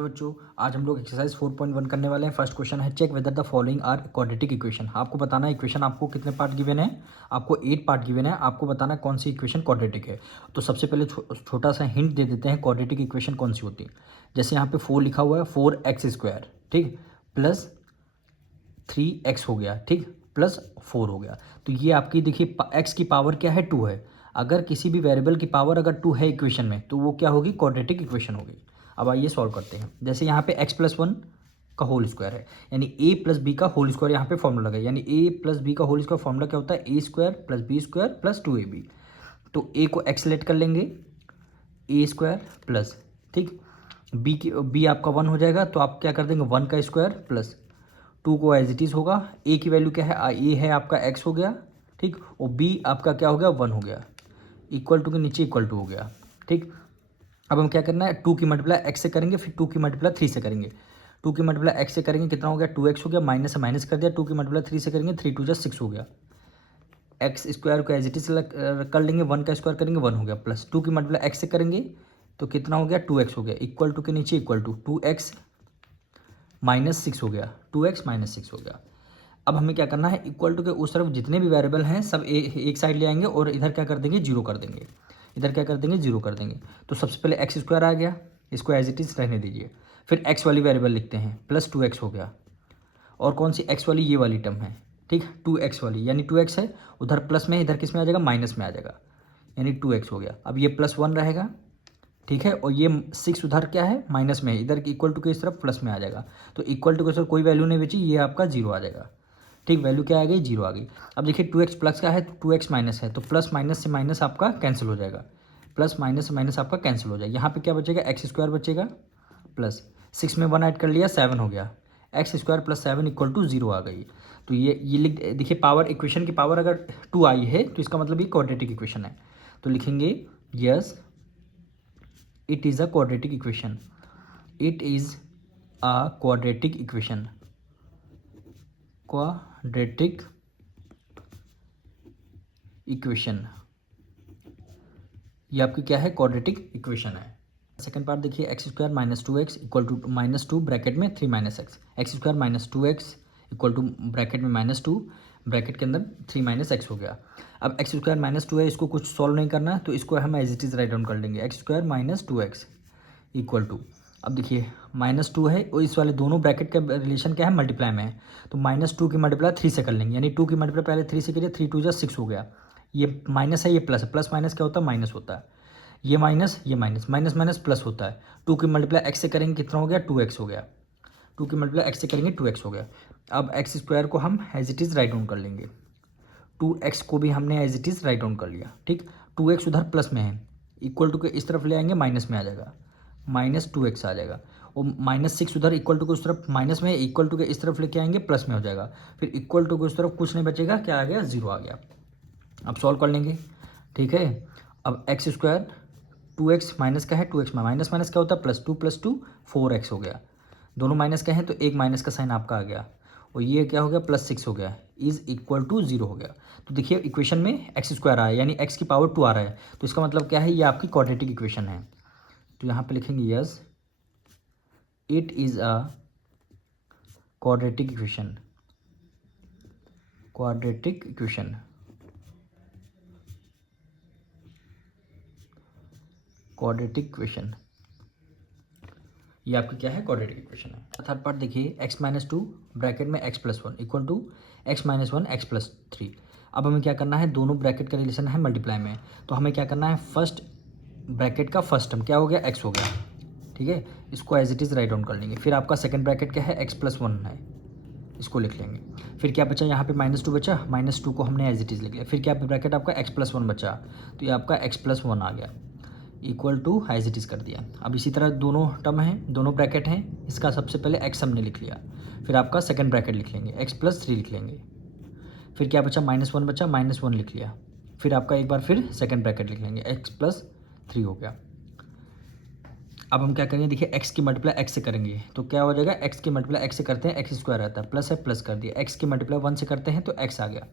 बच्चों, आज हम लोग एक्सरसाइज 4.1 करने वाले हैं। फर्स्ट क्वेश्चन है, check whether the following are quadratic equation. आपको बताना है इक्वेशन आपको कितने पार्ट गिवन है। आपको 8 पार्ट गिवन है। आपको बताना है कौन सी इक्वेशन क्वाड्रेटिक है। तो सबसे पहले छोटा सा हिंट दे देते हैं क्वाड्रेटिक इक्वेशन कौन सी होती है। जैसे यहाँ पे 4 लिखा हुआ है, 4x² ठीक, प्लस 3x हो गया, ठीक, प्लस 4 हो गया। तो ये आपकी देखिए x की पावर क्या है, 2 है। अगर किसी भी वेरिएबल की पावर अगर 2 है इक्वेशन में, तो वो क्या होगी, क्वाड्रेटिक इक्वेशन होगी। अब आइए सॉल्व करते हैं। जैसे यहाँ पे x+1 का होल स्क्वायर है, यानी a+b का होल स्क्वायर यहाँ पे फॉर्मूला लगा, यानी a+b का होल स्क्वायर फॉर्मूला क्या होता है, a² + b² + 2ab। तो a को x लेट कर लेंगे, a² प्लस, ठीक, b आपका 1 हो जाएगा, तो आप क्या कर देंगे 1 का स्क्वायर प्लस 2 को एज इट इज़ होगा। a की वैल्यू क्या है, a है आपका x हो गया, ठीक, और b आपका क्या हो गया, 1 हो गया, इक्वल टू के नीचे इक्वल टू हो गया, ठीक। अब हम क्या करना है, 2 की मल्टीप्लाई x से करेंगे, फिर 2 की मल्टीप्लाई 3 से करेंगे। 2 की मल्टीप्लाई x से करेंगे, कितना हो गया, 2x हो गया, माइनस से माइनस कर दिया। 2 की मल्टीप्लाई 3 से करेंगे, 3 2 6 हो गया। x² को एज इट इज कर लेंगे, 1 का स्क्वायर करेंगे, 1 हो गया, प्लस 2 की मल्टीप्लाई x से करेंगे तो कितना हो गया, 2x हो गया, इक्वल टू के नीचे इक्वल टू 2x -6 हो गया, 2x -6 हो गया। अब हमें क्या करना है, इक्वल टू के उस तरफ जितने भी वेरिएबल हैं सब एक साइड ले आएंगे और इधर क्या कर देंगे, जीरो कर देंगे। इधर क्या कर देंगे, जीरो कर देंगे। तो सबसे पहले x² आ गया, इसको एज इट इज़ रहने दीजिए। फिर x वाली वेरिएबल लिखते हैं, प्लस 2x हो गया। और कौन सी x वाली, ये वाली टर्म है, ठीक, 2x वाली, यानी 2x है, उधर प्लस में, इधर किस में आ जाएगा, माइनस में आ जाएगा, यानी 2x हो गया। अब ये +1 रहेगा, ठीक है, और ये 6 उधर क्या है, माइनस में है, इधर इक्वल टू के इस तरफ प्लस में आ जाएगा। तो इक्वल टू के सर कोई वैल्यू नहीं बची, ये आपका जीरो आ जाएगा, ठीक, वैल्यू क्या आ गई, जीरो आ गई। अब देखिए 2x प्लस का है तो 2x माइनस है, तो प्लस माइनस से माइनस आपका कैंसिल हो जाएगा, प्लस माइनस से माइनस आपका कैंसिल हो जाएगा। यहाँ पे क्या बचेगा, x² बचेगा, प्लस 6 में 1 ऐड कर लिया, 7 हो गया, x² + 7 इक्वल टू 0 आ गई। तो ये लिख देखिए, पावर इक्वेशन की पावर अगर 2 आई है तो इसका मतलब ये क्वाड्रेटिक इक्वेशन है। तो लिखेंगे yes it is a quadratic equation, it is a quadratic equation, quadratic equation, ये आपकी क्या है, क्वाड्रेटिक इक्वेशन है। सेकंड पार्ट देखिए, x² - 2x equal to -2 bracket में 3 - x, x² - 2x equal to bracket में -2 ब्रैकेट के अंदर 3 - x हो गया। अब x² - 2 है, इसको कुछ सॉल्व नहीं करना, तो इसको हम as it is right down कर लेंगे, x² - 2x इक्वल टू, अब देखिए -2 है और इस वाले दोनों ब्रैकेट का रिलेशन क्या है, मल्टीप्लाई में है, तो -2 की मल्टीप्लाई 3 से कर लेंगे, यानी 2 की मल्टीप्लाई पहले 3 से करिए, 3 2 6 हो गया। ये माइनस है, ये प्लस है, प्लस माइनस क्या होता है, माइनस होता है। ये माइनस, ये माइनस, माइनस माइनस प्लस होता है। 2 की मल्टीप्लाई x से करेंगे, कितना हो गया, 2x हो गया। 2 की मल्टीप्लाई x से करेंगे, 2x हो गया। अब x² को हम as it is right down कर लेंगे, 2x को भी हमने as it is right down कर लिया, ठीक। 2x उधर प्लस में है, इक्वल टू के इस तरफ ले आएंगे, माइनस में आ जाएगा, -2x आ जाएगा। और -6 उधर इक्वल टू के उस तरफ माइनस में, इक्वल टू के इस तरफ लेके आएंगे, प्लस में हो जाएगा। फिर इक्वल टू के उस तरफ कुछ नहीं बचेगा, क्या आ गया, 0 आ गया। अब सॉल्व कर लेंगे, ठीक है। अब x², 2x माइनस का है, 2x में माइनस माइनस क्या होता है, +2 + 2 4x हो गया। दोनों माइनस का है तो एक माइनस का साइन आपका आ गया, और ये क्या हो गया, +6 हो गया, इज़ इक्वल टू 0 हो गया। तो देखिए इक्वेशन में x² आ है, यानी x की पावर 2 आ रहा है, तो इसका मतलब क्या है, ये आपकी क्वाड्रेटिक इक्वेशन है। तो यहाँ पे लिखेंगे yes it is a quadratic equation, quadratic equation, quadratic equation, ये आपकी क्या है, क्वाड्रेटिक इक्वेशन है। थर्ड पार्ट देखिए, x - 2 ब्रैकेट में x+1 equal to x - 1 x+3। अब हमें क्या करना है, दोनों ब्रैकेट का रिलेशन है मल्टीप्लाई में, तो हमें क्या करना है, फर्स्ट ब्रैकेट का फर्स्ट टर्म क्या हो गया, x हो गया, ठीक है, इसको as it is right down कर लेंगे। फिर आपका सेकंड ब्रैकेट क्या है, x+1 है, इसको लिख लेंगे। फिर क्या बचा, यहाँ पे -2 बचा, -2 को हमने एज इट इज़ लिख लिया। फिर क्या ब्रैकेट आपका x+1 बचा, तो ये आपका x+1 आ गया, equal to as it is कर दिया। अब इसी तरह दोनों टर्म हैं, दोनों ब्रैकेट हैं, इसका सबसे पहले x हमने लिख लिया, फिर आपका सेकंड ब्रैकेट लिख लेंगे, x+3 लिख लेंगे। फिर क्या बचा, -1 बचा, -1 लिख लिया। फिर आपका एक बार फिर सेकंड ब्रैकेट लिख लेंगे, x+3 हो गया। अब हम क्या करेंगे, देखिए x की मल्टीप्लाई x से करेंगे तो क्या हो जाएगा, x की मल्टीप्लाई x से करते हैं x² रहता है, प्लस है, प्लस कर दिया। x की मल्टीप्लाई 1 से करते हैं तो x आ गया।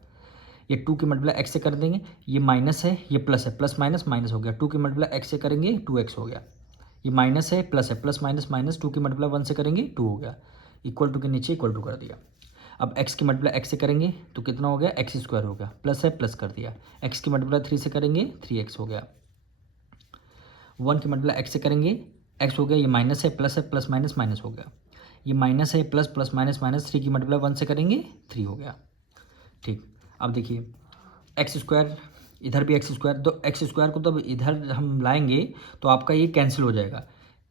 ये 2 की मल्टीप्लाई x से कर देंगे, ये माइनस है, ये प्लस है, प्लस माइनस माइनस हो गया। 2 की मल्टीप्लाई x से करेंगे, 2x हो गया, ये माइनस है प्लस है, प्लस माइनस माइनस, 2 की मल्टीप्लाई 1 से करेंगे 2 हो गया, इक्वल टू के नीचे इक्वल टू कर दिया। अब x की मल्टीप्लाई x से करेंगे तो कितना हो गया, एक्स स्क्वायर हो गया, प्लस है प्लस कर दिया। x की मल्टीप्लाई 3 से करेंगे 3x हो गया। 1 की मल्टीप्लाई x से करेंगे x हो गया, ये माइनस है प्लस माइनस माइनस हो गया, ये माइनस है प्लस प्लस माइनस माइनस, 3 की मल्टीप्लाई 1 से करेंगे 3 हो गया। ठीक, अब देखिए एक्स स्क्वायर, इधर भी एक्स स्क्वायर, तो एक्स स्क्वायर को तब इधर हम लाएंगे तो आपका ये कैंसिल हो जाएगा,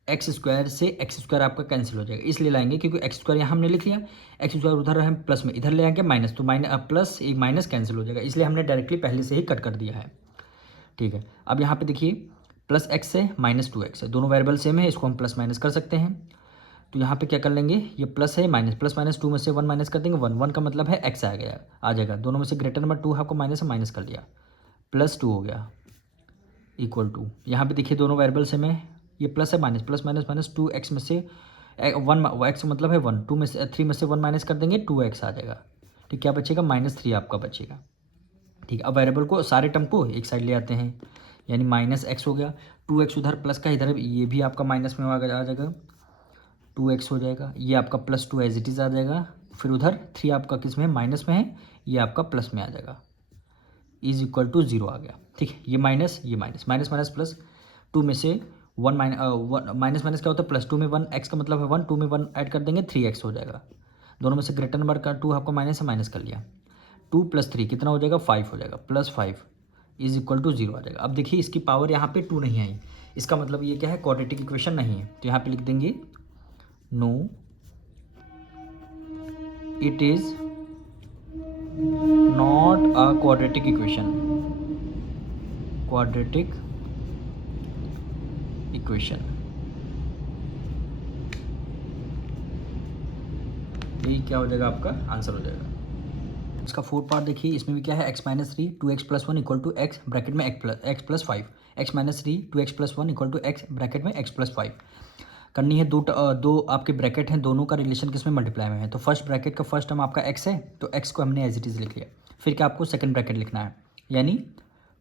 एक्स स्क्वायर से एक्स स्क्वायर आपका कैंसिल हो जाएगा, इसलिए लाएंगे क्योंकि एक्स स्क्वायर यहाँ हमने लिख लिया, एक्स स्क्वायर उधर हम प्लस में, इधर ले आएंगे माइनस, तो माइनस प्लस एक माइनस कैंसिल हो जाएगा, इसलिए हमने डायरेक्टली पहले से ही कट कर दिया है। ठीक है, अब यहाँ पे देखिए प्लस एक्स है माइनस 2x है, दोनों वेरिएबल सेम है, इसको हम प्लस माइनस कर सकते हैं। तो यहाँ पे क्या कर लेंगे, ये प्लस है माइनस, प्लस माइनस 2 में से 1 माइनस कर देंगे, 1 1 का मतलब है x आ जाएगा, दोनों में से ग्रेटर नंबर 2 है, आपको माइनस से माइनस कर लिया, प्लस 2 हो गया, इक्वल टू, यहाँ पे देखिए दोनों वेरिएबल सेम है, ये प्लस है minus, plus minus minus 2x में से 1 x मतलब है 1, 2 में से 3 में से 1 माइनस कर देंगे 2x आ जाएगा। ठीक, क्या बचेगा, -3 आपका बचेगा। ठीक, अब वेरिएबल को सारे टर्म को एक साइड ले आते हैं, यानी -x हो गया, 2x उधर प्लस का इधर, ये भी आपका माइनस में आ जाएगा, 2x हो जाएगा, ये आपका +2 एज इट इज़ आ जाएगा, फिर उधर 3 आपका किस में है, माइनस में है, ये आपका प्लस में आ जाएगा, इज इक्वल टू 0 आ गया। ठीक है, ये माइनस माइनस माइनस प्लस, 2 में से 1 माइनस माइनस क्या होता है प्लस, 2 में 1 x का मतलब है 1, 2 में 1 ऐड कर देंगे 3x हो जाएगा, दोनों में से ग्रेटर नंबर का 2 आपको माइनस से माइनस कर लिया, 2 + 3 कितना हो जाएगा, 5 हो जाएगा, +5 इज इक्वल टू 0 आ जाएगा। अब देखिए इसकी पावर यहाँ पे 2 नहीं आई, इसका मतलब ये क्या है, क्वाड्रेटिक इक्वेशन नहीं है, तो यहाँ पे लिख देंगे no it is not a quadratic equation, quadratic equation, यही क्या हो जाएगा, आपका आंसर हो जाएगा। इसका 4th पार्ट देखिए, इसमें भी क्या है, x-3 2x + 1 equal to x bracket में x + 5, x-3 2x + 1 equal to x bracket में x + 5 करनी है। दो आपके ब्रैकेट हैं, दोनों का रिलेशन किस में, मल्टीप्लाई में है, तो फर्स्ट ब्रैकेट का फर्स्ट टर्म आपका x है, तो x को हमने एज इट इज़ लिख लिया, फिर क्या आपको सेकंड ब्रैकेट लिखना है, यानी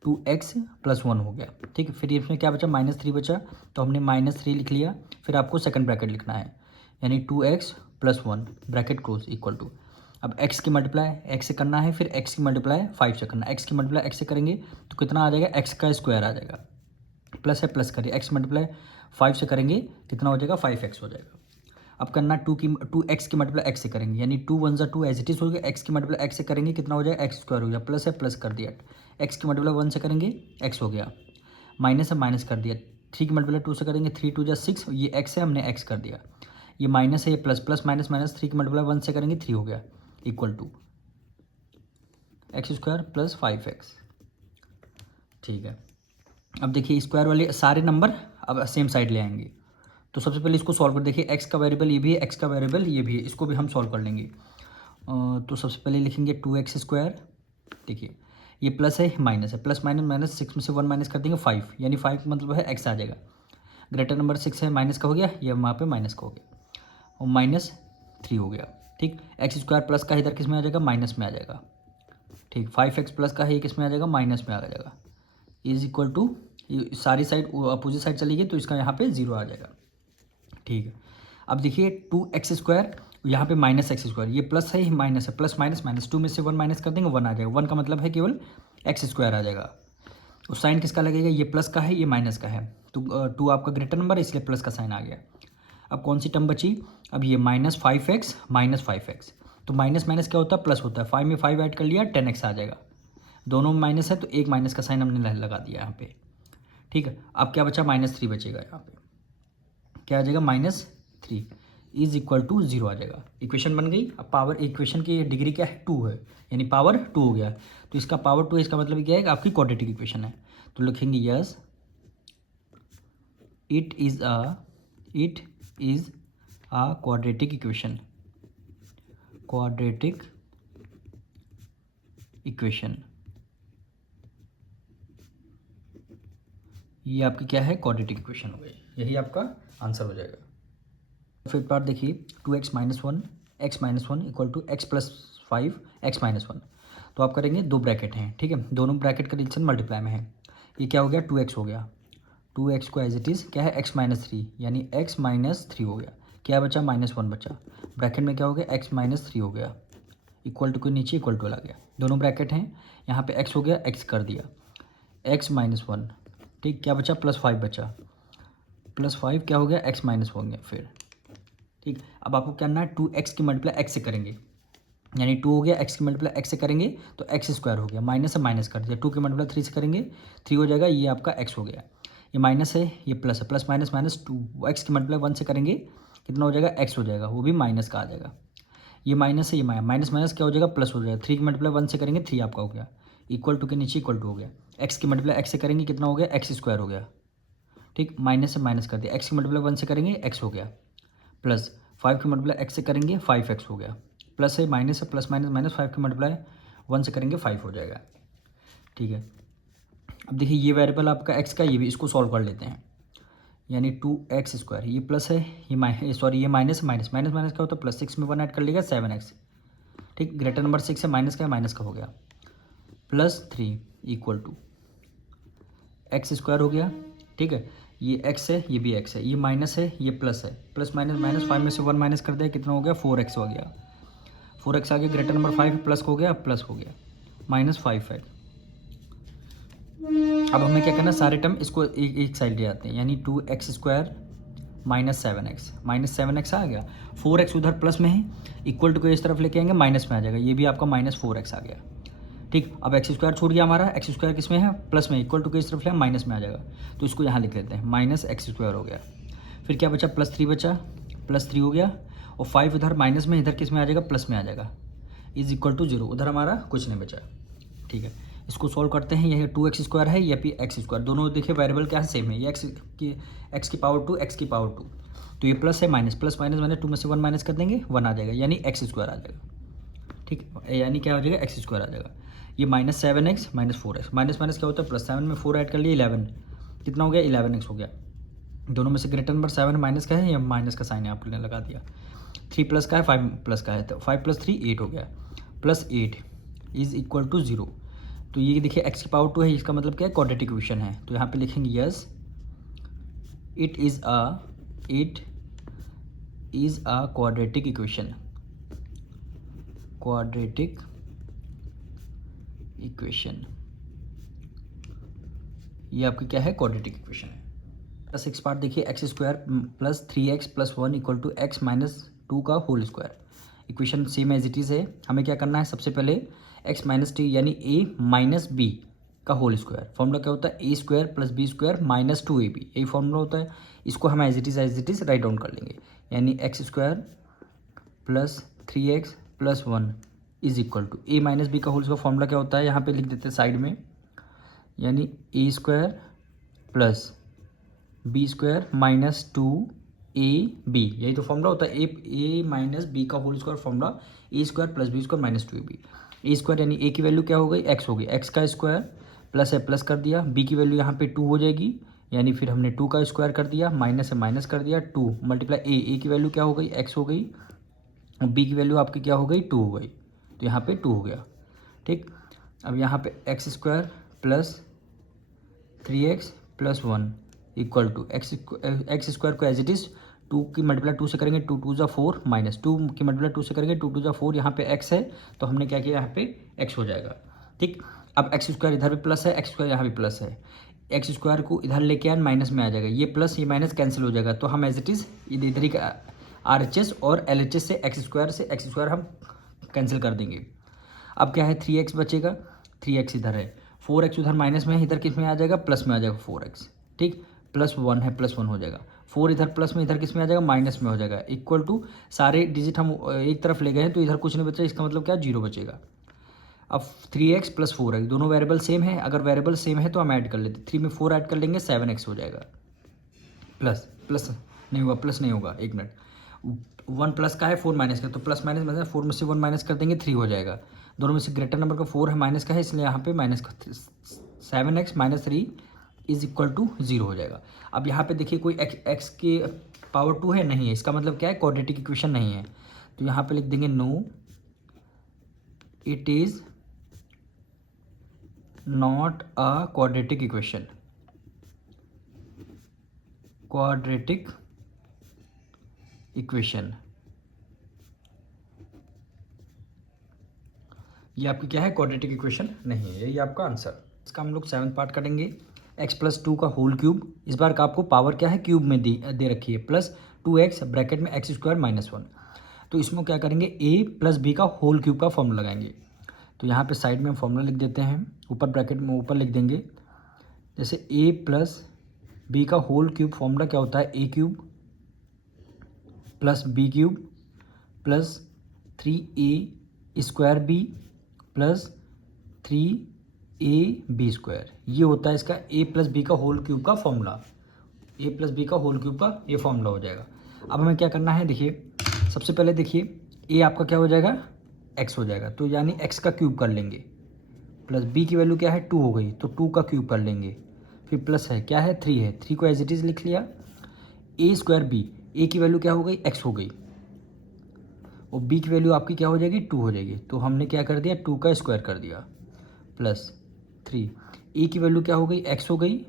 2x + 1 हो गया। ठीक है, फिर इसमें क्या बचा, -3 बचा, तो हमने -3 लिख लिया, फिर आपको सेकंड ब्रैकेट लिखना है, यानी 2x + 1 bracket close equal to, अब x की मल्टीप्लाई x से करना है, फिर x की मल्टीप्लाई 5 से करना है, x की मल्टीप्लाई x से करेंगे तो कितना आ जाएगा, x का स्क्वायर आ जाएगा, प्लस है प्लस करिए, x मल्टीप्लाई 5 से करेंगे कितना हो जाएगा, 5x हो जाएगा। अब करना 2x की मल्टीप्लाई x से करेंगे, यानी 2 1 2 एज इट इज हो गया, x की मल्टीप्लाई x से करेंगे कितना हो जाएगा, x स्क्वायर हो गया, प्लस है प्लस कर दिया, x की मल्टीप्लाई 1 से करेंगे x हो गया, माइनस है माइनस कर दिया, 3 की मल्टीप्लाई 2 से करेंगे 3 2 6, ये x है हमने x कर दिया, ये माइनस है, ये प्लस प्लस माइनस माइनस, 3 की मल्टीप्लाई 1 से करेंगे 3 हो गया, इक्वल टू x² + 5x। ठीक है, अब देखिए स्क्वायर वाले सारे नंबर अब सेम साइड ले आएंगे, तो सबसे पहले इसको सॉल्व कर, देखिए x का वेरिएबल ये भी है, x का वेरिएबल ये भी है, इसको भी हम सॉल्व कर लेंगे। तो सबसे पहले लिखेंगे 2x², देखिए ये प्लस है माइनस है, प्लस माइनस माइनस, 6 में से 1 माइनस कर देंगे 5, यानी 5 मतलब है x आ जाएगा, ग्रेटर नंबर 6 है, माइनस का हो गया, ये वहाँ पे माइनस का हो गया, और -3 हो गया। ठीक, x² प्लस का इधर किस में आ जाएगा, माइनस में आ जाएगा। ठीक, 5x प्लस का है किस में आ जाएगा, माइनस में आ जाएगा, इज इक्वल टू, सारी साइड अपोजिट साइड चली गई तो इसका यहाँ पे 0 आ जाएगा। ठीक है, अब देखिए 2x², यहाँ पे -x², ये प्लस है माइनस है, प्लस माइनस माइनस, 2 में से 1 माइनस कर देंगे 1 आ जाएगा, 1 का मतलब है केवल x² आ जाएगा, उस साइन किसका लगेगा, ये प्लस का है ये माइनस का है, तो 2 आपका ग्रेटर नंबर है इसलिए प्लस का साइन आ गया। अब कौन सी टर्म बची, अब ये -5x -5x, तो माइनस माइनस क्या होता है, प्लस होता है, 5 में 5 ऐड कर लिया 10x आ जाएगा, दोनों में माइनस है तो एक माइनस का साइन हमने लगा दिया यहाँ पे। ठीक है, अब क्या बचा, -3 बचेगा, यहाँ पे क्या आ जाएगा, -3 इज इक्वल टू 0 आ जाएगा, इक्वेशन बन गई। अब पावर, इक्वेशन की डिग्री क्या है, 2 है, यानी पावर 2 हो गया, तो इसका पावर 2 है, इसका मतलब क्या है कि आपकी क्वाड्रेटिक इक्वेशन है, तो लिखेंगे yes it is a quadratic equation, quadratic equation, ये आपकी क्या है, क्वाड्रेटिक इक्वेशन हो गई, यही आपका आंसर हो जाएगा। फिर पार्ट देखिए 2x - 1 x - 1 equal to x + 5 x - 1, तो आप करेंगे दो ब्रैकेट हैं, ठीक है, दोनों ब्रैकेट का रिलेशन मल्टीप्लाई में है, ये क्या हो गया, 2x हो गया, 2x को एज इट इज़ क्या है x-3 यानी x-3 हो गया, क्या बचा -1 बचा, ब्रैकेट में क्या हो गया x-3 हो गया, इक्वल टू के नीचे इक्वल टू आ गया, दोनों ब्रैकेट हैं, यहाँ पे x हो गया, x कर दिया, x-1 ठीक, क्या बचा +5 बचा, +5 क्या हो गया x-1 हो गया फिर ठीक। अब आपको क्या करना है 2x की मल्टीप्लाई x से करेंगे, यानी 2 हो गया, x की मल्टीप्लाई x से करेंगे तो x² हो गया, माइनस से माइनस कर दिया, 2 की मल्टीप्लाई 3 से करेंगे 3 हो जाएगा, ये आपका x हो गया, ये माइनस है ये प्लस है, प्लस माइनस माइनस 2, x की मल्टीप्लाई 1 से करेंगे कितना हो जाएगा x हो जाएगा, वो भी माइनस का आ जाएगा, ये माइनस है ये माइनस माइनस क्या हो जाएगा प्लस हो जाएगा, 3 की मल्टीप्लाई 1 से करेंगे 3 आपका हो गया, इक्वल टू के नीचे इक्वल टू हो गया, x की मल्टीप्लाई x से करेंगे कितना हो गया x² हो गया ठीक, माइनस से माइनस कर दिया, x की मल्टीप्लाई 1 से करेंगे x हो गया, प्लस 5 की मल्टीप्लाई x से करेंगे 5x हो गया, प्लस है माइनस है प्लस माइनस माइनस 5 की मल्टीप्लाई 1 से करेंगे 5 हो जाएगा ठीक है। अब देखिए ये वेरिएबल आपका x का, ये भी इसको सॉल्व कर लेते हैं, यानी 2x², ये प्लस है ये सॉरी ये माइनस माइनस माइनस माइनस क्या होता है प्लस, 6 में 1 ऐड कर लेगा 7x ठीक, ग्रेटर नंबर 6 है, माइनस का है माइनस का हो गया, +3 इक्वल टू x² हो गया ठीक है, ये x है ये भी x है, ये माइनस है ये प्लस है, प्लस माइनस माइनस 5 में से 1 माइनस कर दिया कितना हो गया 4x हो गया, 4x आ गया, ग्रेटर नंबर 5 प्लस हो गया -5 है। अब हमें क्या करना है सारे टर्म इसको एक साइड ले जाते हैं, यानी 2x² -7x आ गया, 4x उधर प्लस में है, इक्वल टू को इस तरफ लेके आएंगे माइनस में आ जाएगा, ये भी आपका -4x आ गया ठीक। अब x² छूट गया हमारा, x² किस में है प्लस में, इक्वल टू के इस तरफ ले माइनस में आ जाएगा, तो इसको यहाँ लिख लेते हैं -x² हो गया, फिर क्या बचा +3 बचा, +3 हो गया, और 5 इधर माइनस में, इधर किस में आ जाएगा प्लस में आ जाएगा, इज इक्वल टू 0, उधर हमारा कुछ नहीं बचा ठीक है। इसको सॉल्व करते हैं, यह 2x² है या फिर x², दोनों देखिए वेरिएबल क्या है सेम है, ये x की पावर 2 x की पावर 2, तो ये प्लस है माइनस, प्लस माइनस माइनस 2 में से 1 माइनस कर देंगे 1 आ जाएगा, यानी x² आ जाएगा ठीक, यानी क्या हो जाएगा x² आ जाएगा, ये -7x -4x, माइनस माइनस क्या होता है प्लस, 7 में 4 ऐड कर लिए 11, कितना हो गया 11x हो गया, दोनों में से ग्रेटर नंबर 7 माइनस का है या माइनस का साइन है आपने लगा दिया, 3 प्लस का है 5 प्लस का है, तो 5 + 3 8 हो गया, +8 इज इक्वल टू 0, तो ये देखिए x की पावर 2 है, इसका मतलब क्या है क्वाड्रेटिक इक्वेशन है, तो यहाँ पे लिखेंगे yes it is a quadratic equation, ये आपकी क्या है क्वाड्रेटिक इक्वेशन है। प्लस 6 पार्ट देखिए x² + 3x + 1 equal to x - 2 का whole square, equation same as it is है, हमें क्या करना है सबसे पहले x - t यानी a - b का होल स्क्वायर, फॉर्मूला क्या होता है a² + b² - 2ab, यही फॉर्मूला होता है, इसको हम as it is right down कर लेंगे, यानी x² + 3x + 1 is equal to a - b का होल स्क्वायर, फॉर्मूला क्या होता है यहाँ पे लिख देते हैं साइड में, यानी a² + b² - 2ab, यही तो फॉर्मूला होता है a - b का whole square, formula a² + b² - 2ab, a² यानी a की वैल्यू क्या हो गई x हो गई, x का स्क्वायर प्लस है प्लस कर दिया, b की वैल्यू यहाँ पे 2 हो जाएगी, यानी फिर हमने 2 का स्क्वायर कर दिया, माइनस है माइनस कर दिया, 2 मल्टीप्लाई a की वैल्यू क्या हो गई x हो गई, और b की वैल्यू आपकी क्या हो गई 2 हो गई, तो यहाँ पे 2 हो गया ठीक। अब यहाँ पे x² + 3x + 1 equal to x² को एज इट इज़ 2 की मल्टीप्लाई 2 से करेंगे 2 × 4 - 2 की मल्टीप्लाई 2 से करेंगे 2 × 4, यहाँ पे x है तो हमने क्या किया यहाँ पे x हो जाएगा ठीक। अब x² इधर भी प्लस है, x² यहाँ भी प्लस है, x² को इधर लेके आए माइनस में आ जाएगा, ये प्लस ये माइनस कैंसिल हो जाएगा, तो हम एज इट इज़ इधर ही RHS और LHS से x² हम कैंसिल कर देंगे। अब क्या है 3x बचेगा, 3x इधर है, 4x उधर माइनस में है, इधर किस में आ जाएगा प्लस में आ जाएगा 4x ठीक, +1 है +1 हो जाएगा, 4 इधर प्लस में, इधर किस में आ जाएगा माइनस में हो जाएगा, इक्वल टू सारे डिजिट हम एक तरफ ले गए हैं तो इधर कुछ नहीं बचा, इसका मतलब क्या 0 बचेगा। अब 3x + 4x दोनों वेरिएबल सेम है, अगर वेरिएबल सेम है तो हम ऐड कर लेते, 3 में 4 ऐड कर लेंगे 7x हो जाएगा, प्लस नहीं होगा 1 मिनट, 1 प्लस का है 4 माइनस का, तो प्लस माइनस मतलब 4 में से 1 माइनस कर देंगे 3 हो जाएगा, दोनों में से ग्रेटर नंबर का 4 है माइनस का है, इसलिए यहाँ पे माइनस का 7x - 3 इज इक्वल टू 0 हो जाएगा। अब यहाँ पे देखिए कोई x की पावर 2 है नहीं है, इसका मतलब क्या है क्वाड्रेटिक इक्वेशन नहीं है, तो यहाँ पे लिख देंगे no it is not a quadratic equation, quadratic equation. ये आपकी क्या है, क्वाड्रेटिक इक्वेशन नहीं है, यही आपका आंसर। इसका हम लोग 7th पार्ट करेंगे। x+2 का होल क्यूब, इस बार का आपको पावर क्या है, क्यूब में दे रखी है, +2x ब्रैकेट में x² -1। तो इसमें क्या करेंगे, a+b का होल क्यूब का फॉर्मूला लगाएंगे। तो यहाँ पे साइड में हम फॉर्मूला लिख देते हैं, ऊपर ब्रैकेट में ऊपर लिख देंगे। जैसे a+b का होल क्यूब फॉर्मूला क्या होता है, a³ + b³ + 3a² + 3ab²। ये होता है इसका a+b का होल क्यूब का फॉर्मूला। a+b का होल क्यूब का ये फॉर्मूला हो जाएगा। अब हमें क्या करना है, देखिए सबसे पहले देखिए a आपका क्या हो जाएगा, x हो जाएगा, तो यानी x का क्यूब कर लेंगे, प्लस b की वैल्यू क्या है 2 हो गई, तो 2 का क्यूब कर लेंगे, फिर प्लस है क्या है 3 है, 3 को एज इट इज़ लिख लिया। a² a की वैल्यू क्या हो गई, x हो गई, और b की वैल्यू आपकी क्या हो जाएगी 2 हो जाएगी, तो हमने क्या कर दिया 2 का स्क्वायर कर दिया, +3 a की वैल्यू क्या हो गई, x हो गई,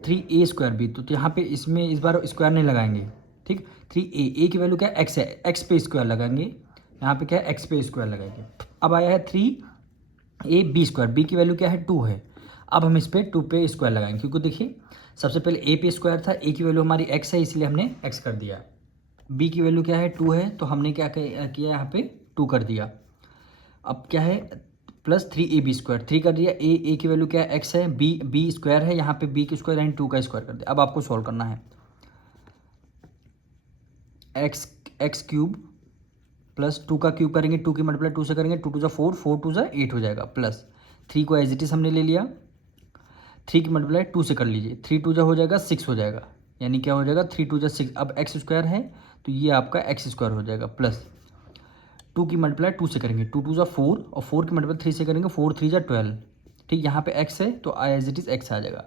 3a² b, तो यहाँ पे इसमें इस बार स्क्वायर नहीं लगाएंगे, ठीक। 3a की वैल्यू क्या है, x है, x पे स्क्वायर लगाएंगे, यहाँ पे क्या है x पे स्क्वायर लगाएंगे। अब आया है 3ab², b की वैल्यू क्या है 2 है। अब हम इस पर 2 पे स्क्वायर लगाएंगे, क्योंकि देखिए सबसे पहले a पे स्क्वायर था, a की वैल्यू हमारी x है, इसलिए हमने x कर दिया। b की वैल्यू क्या है 2 है, तो हमने क्या किया यहाँ पे 2 कर दिया। अब क्या है +3ab², 3 कर दिया। a की वैल्यू क्या है x है, b स्क्वायर है, यहाँ पे b की स्क्वायर यानी 2 का स्क्वायर कर दिया। अब आपको सॉल्व करना है, x³ + 2 का क्यूब करेंगे, 2 की मल्टीप्लाई 2 से करेंगे, 2 2 4, 4 2 8 हो जाएगा, प्लस 3 को एज इट इज हमने ले लिया, 3 की मल्टीप्लाई 2 से कर लीजिए, 3 2 हो जाएगा 6 हो जाएगा, यानी क्या हो जाएगा 3 2 6। अब x² है तो ये आपका x² हो जाएगा, प्लस 2 की मल्टीप्लाई 2 से करेंगे, 2 2 4, और 4 की मल्टीप्लाई 3 से करेंगे, 4 3 12, ठीक। यहाँ पे x है तो एज इट इज x आ जाएगा,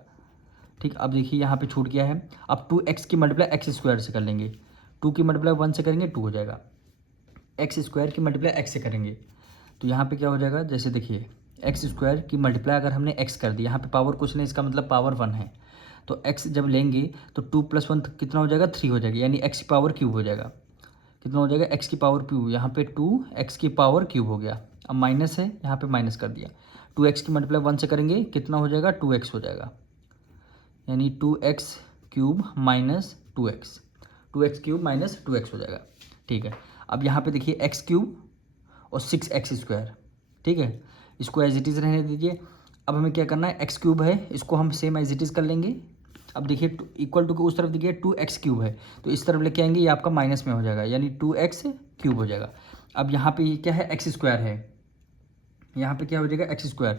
ठीक। अब देखिए यहाँ पे छूट गया है, अब 2x की मल्टीप्लाई x² से कर लेंगे, 2 की मल्टीप्लाई 1 से करेंगे 2 हो जाएगा, x² की मल्टीप्लाई x से करेंगे, तो यहाँ पे क्या हो जाएगा, जैसे देखिए x² की मल्टीप्लाई अगर हमने x कर दी, यहाँ पे पावर कुछ नहीं, इसका मतलब पावर 1 है, तो x जब लेंगे तो 2 + 1 कितना हो जाएगा 3 हो जाएगा, यानी x की पावर क्यूब हो जाएगा। कितना हो जाएगा x की पावर क्यूब, यहाँ पे 2x की पावर क्यूब हो गया। अब माइनस है, यहाँ पे माइनस कर दिया, 2x की मल्टीप्लाई 1 से करेंगे कितना हो जाएगा 2x हो जाएगा, यानी 2x³ - 2x, 2x³ - 2x हो जाएगा, ठीक है। अब यहाँ पे देखिए x³ और 6x², ठीक है, इसको एज इट इज़ रहने दीजिए। अब हमें क्या करना है, x³ है, इसको हम सेम एज इट इज़ कर लेंगे। अब देखिए इक्वल टू के उस तरफ देखिए 2x³ है, तो इस तरफ लेके आएंगे, ये आपका माइनस में हो जाएगा, यानी 2x³ हो जाएगा। अब यहाँ पे ये क्या है x² है, यहाँ पे क्या हो जाएगा x²,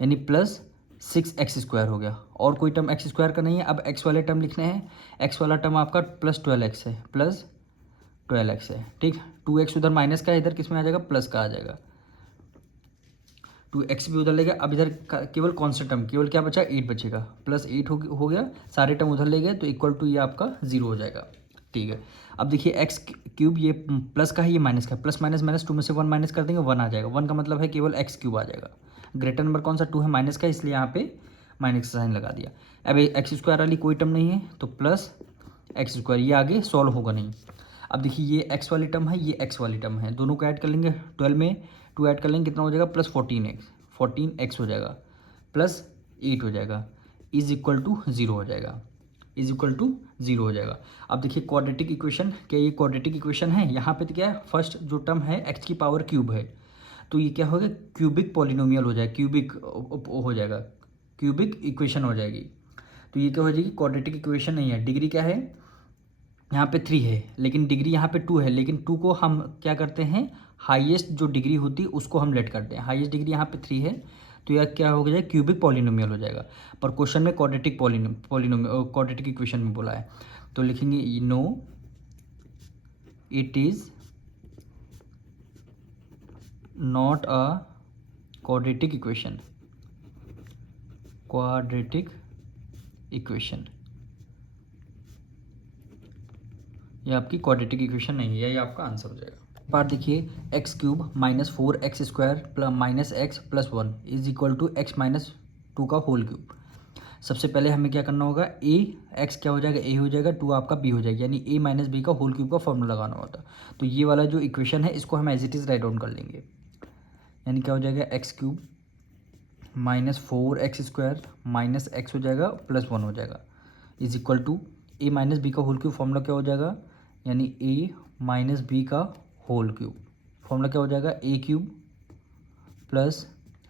यानी +6x² हो गया, और कोई टर्म x² का नहीं है। अब x वाले टर्म लिखने हैं, x वाला टर्म आपका +12x है, +12x है, ठीक। 2x उधर माइनस का है, इधर किस में आ जाएगा, प्लस का आ जाएगा, 2x भी उधर ले गया। अब इधर केवल कॉन्स्टेंट टर्म केवल क्या बचा 8 बचेगा, +8 हो गया, सारे टर्म उधर ले गए, तो इक्वल टू ये आपका 0 हो जाएगा, ठीक है। अब देखिए x³ ये प्लस का है, ये माइनस का है, प्लस माइनस माइनस 2 में से 1 माइनस कर देंगे, 1 आ जाएगा, 1 का मतलब है केवल x³ आ जाएगा। ग्रेटर नंबर कौन सा 2 है, माइनस का, इसलिए यहाँ पे माइनस का साइन लगा दिया। अब x² वाली कोई टर्म नहीं है, तो +x², ये आगे सॉल्व होगा नहीं। अब देखिए ये x वाली टर्म है, ये x वाली टर्म है, दोनों को ऐड कर लेंगे, 12 में 2 ऐड कर लेंगे, कितना हो जाएगा +14x हो जाएगा, +8 हो जाएगा, इज इक्वल टू 0 हो जाएगा, इज इक्वल टू 0 हो जाएगा। अब देखिए क्वाड्रेटिक इक्वेशन, क्या ये क्वाड्रेटिक इक्वेशन है, यहाँ पे तो क्या है, फर्स्ट जो टर्म है x की पावर क्यूब है, तो ये क्या होगा, क्यूबिक पॉलिनोमियल हो जाएगा, क्यूबिक हो जाएगा, क्यूबिक इक्वेशन हो जाएगी। तो ये क्या हो जाएगी, क्वाड्रेटिक इक्वेशन नहीं है। डिग्री क्या है, यहाँ पे 3 है, लेकिन डिग्री यहाँ पे 2 है, लेकिन 2 को हम क्या करते हैं, हाईएस्ट जो डिग्री होती है उसको हम लेट करते हैं, हाईएस्ट डिग्री यहाँ पे 3 है, तो यह क्या हो जाएगा, क्यूबिक पॉलिनोमियल हो जाएगा। पर क्वेश्चन में क्वाड्रेटिक पॉलिनोमियल क्वाड्रेटिक इक्वेशन में बोला है, तो लिखेंगे no it is not a quadratic equation, quadratic equation, ये आपकी क्वाड्रेटिक इक्वेशन नहीं है, ये आपका आंसर हो जाएगा। पार्ट देखिए x³ - 4x² + -x + 1 is equal to x - 2 का होल क्यूब। सबसे पहले हमें क्या करना होगा, ए एक्स क्या हो जाएगा, ए हो जाएगा, 2 आपका बी हो जाएगा, यानी ए माइनस बी का होल क्यूब का फॉर्मूला लगाना होता। तो ये वाला जो इक्वेशन है इसको हम as it is right down कर लेंगे, यानी क्या हो जाएगा, x cube minus 4x² minus x हो जाएगा प्लस 1 हो जाएगा is equal to a minus b का होल क्यूब। फॉर्मूला क्या हो जाएगा, यानी ए माइनस बी का होल क्यूब, फॉर्मूला क्या हो जाएगा, a cube plus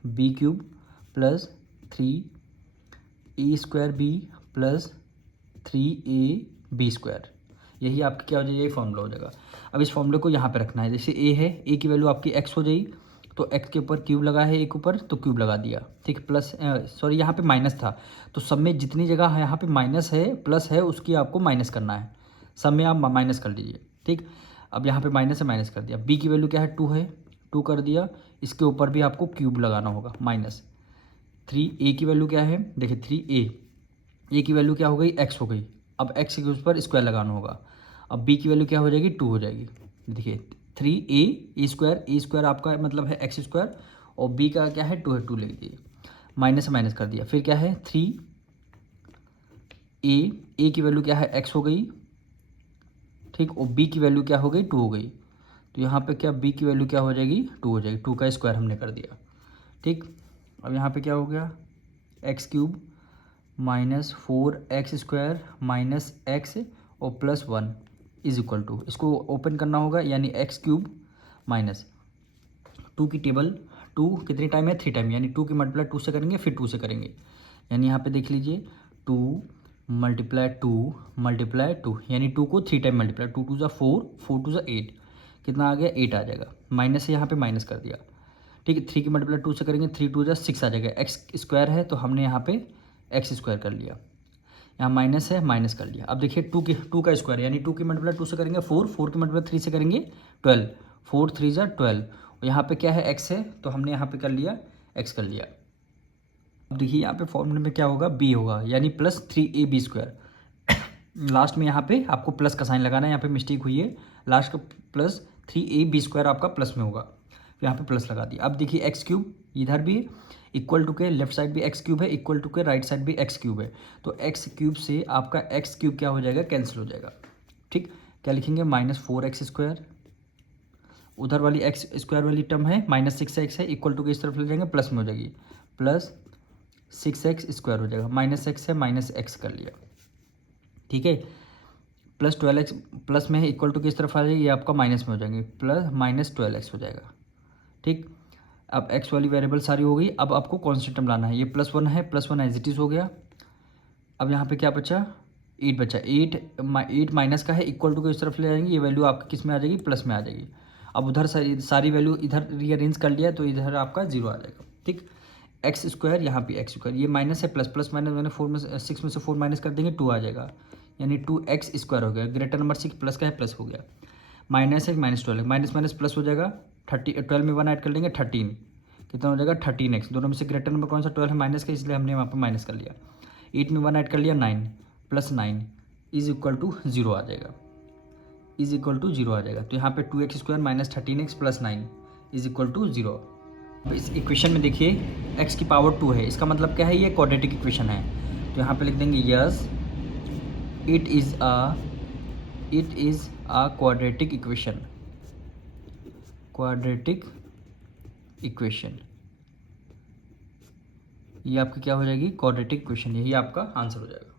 b cube plus 3a² b plus 3ab²। यही आपका क्या हो जाएगा, यही फॉर्मूला हो जाएगा। अब इस फॉर्मूले को यहाँ पे रखना है, जैसे ए है, ए की वैल्यू आपकी एक्स हो जाएगी, तो एक्स के ऊपर क्यूब लगा है, एक ऊपर तो क्यूब लगा दिया, ठीक, प्लस सॉरी यहाँ पे माइनस था, तो सब में जितनी जगह है यहाँ पे माइनस है प्लस है उसकी आपको माइनस करना है, सब में आप माइनस कर लीजिए, ठीक। अब यहाँ पे माइनस है, माइनस कर दिया, बी की वैल्यू क्या है, 2 है, 2 कर दिया, इसके ऊपर भी आपको क्यूब लगाना होगा, माइनस 3a की वैल्यू क्या है, देखिए 3a की वैल्यू क्या हो गई, एक्स हो गई, अब एक्स के ऊपर स्क्वायर लगाना होगा, अब b की वैल्यू क्या हो जाएगी, 2 हो जाएगी, देखिए 3a² आपका मतलब है x², और b का क्या है, 2 है, 2 ले लीजिए, माइनस से माइनस कर दिया, फिर क्या है 3a की वैल्यू क्या है, x हो गई, ठीक, और b की वैल्यू क्या हो गई, 2 हो गई, तो यहाँ पे क्या b की वैल्यू क्या हो जाएगी, 2 हो जाएगी, 2 का स्क्वायर हमने कर दिया, ठीक। अब यहाँ पे क्या हो गया, x³ minus 4x² minus x और प्लस 1 इज इक्वल टू, इसको ओपन करना होगा, यानी x³ माइनस 2 की टेबल, 2 कितनी टाइम है, 3 टाइम, यानी 2 की मल्टीप्लाई 2 से करेंगे, फिर 2 से करेंगे, यानी यहाँ पे देख लीजिए 2 मल्टीप्लाई 2 मल्टीप्लाई 2, यानी 2 को 3 टाइम मल्टीप्लाई, 2 2 ज़ा 4, 4 2 ज़ा 8, कितना आ गया, 8 आ जाएगा, माइनस से यहाँ पे माइनस कर दिया, ठीक है, 3 की मल्टीप्लाई 2 से करेंगे, 3 2 ज़ा 6 आ जाएगा, x² है तो हमने यहाँ पे x² कर लिया, यहाँ माइनस है, माइनस कर लिया। अब देखिए 2 का स्क्वायर, यानी 2 की मल्टीप्लाई 2 से करेंगे 4, 4 की मल्टीप्लाई 3 से करेंगे 12, 4 3 ज़ा 12, और यहाँ पे क्या है, x है, तो हमने यहाँ पे कर लिया, x कर लिया। अब देखिए यहाँ पे फॉर्मूले में क्या होगा, b होगा, यानी प्लस 3ab²। लास्ट में यहाँ पे आपको प्लस का साइन लगाना है, यहाँ पे मिस्टेक हुई है, लास्ट का प्लस 3ab² आपका प्लस में होगा, यहाँ पे प्लस लगा दिया। अब देखिए x³ इधर भी इक्वल टू के लेफ्ट साइड भी x³ है, इक्वल टू के राइट साइड भी x³ है, तो x³ से आपका x³ क्या हो जाएगा, कैंसिल हो जाएगा, ठीक। क्या लिखेंगे, माइनस 4x², उधर वाली x² वाली टर्म है माइनस 6x है, इक्वल टू के इस तरफ ले जाएंगे, प्लस में हो जाएगी, प्लस 6x² हो जाएगा, माइनस x है, माइनस x कर लिया, ठीक है, प्लस 12x प्लस में है, इक्वल टू किस तरफ आ जाएगी, ये आपका माइनस में हो जाएंगे, प्लस माइनस 12x हो जाएगा, ठीक। अब x वाली वेरिएबल सारी हो गई, अब आपको कॉन्स्टेंट टर्म लाना है, ये +1 है, +1 एज इट इज़ हो गया। अब यहाँ पे क्या बचा, 8 बचा, 8 माइनस का है, इक्वल टू को इस तरफ ले जाएंगे, ये वैल्यू आपकी किस में आ जाएगी, प्लस में आ जाएगी। अब उधर सारी वैल्यू इधर रीअरेंज कर लिया तो इधर आपका 0 आ जाएगा, ठीक। x², यहाँ पे x², ये माइनस है, प्लस प्लस माइनस मैंने 6 में से 4 माइनस कर देंगे, 2 आ जाएगा, यानी 2x² हो गया, ग्रेटर नंबर 6 प्लस का है, प्लस हो गया, माइनस है, माइनस 12, माइनस माइनस प्लस हो जाएगा, 12 में 1 ऐड कर लेंगे, 13, कितना हो जाएगा, 13x, दोनों में से ग्रेटर नंबर कौन सा, 12 है, माइनस का, इसलिए हमने वहाँ पर माइनस कर लिया, 8 में 1 ऐड कर लिया, 9 प्लस 9 इज इक्वल टू 0 आ जाएगा, इज इक्वल टू 0 आ जाएगा। तो यहाँ पे 2x² minus 13x plus 9 is equal to 0। इस इक्वेशन में देखिए x की पावर 2 है, इसका मतलब क्या है, ये क्वाड्रेटिक इक्वेशन है, तो यहाँ पे लिख देंगे yes it is a quadratic equation, quadratic equation, ये आपकी क्या हो जाएगी, क्वाड्रेटिक इक्वेशन, यही आपका आंसर हो जाएगा।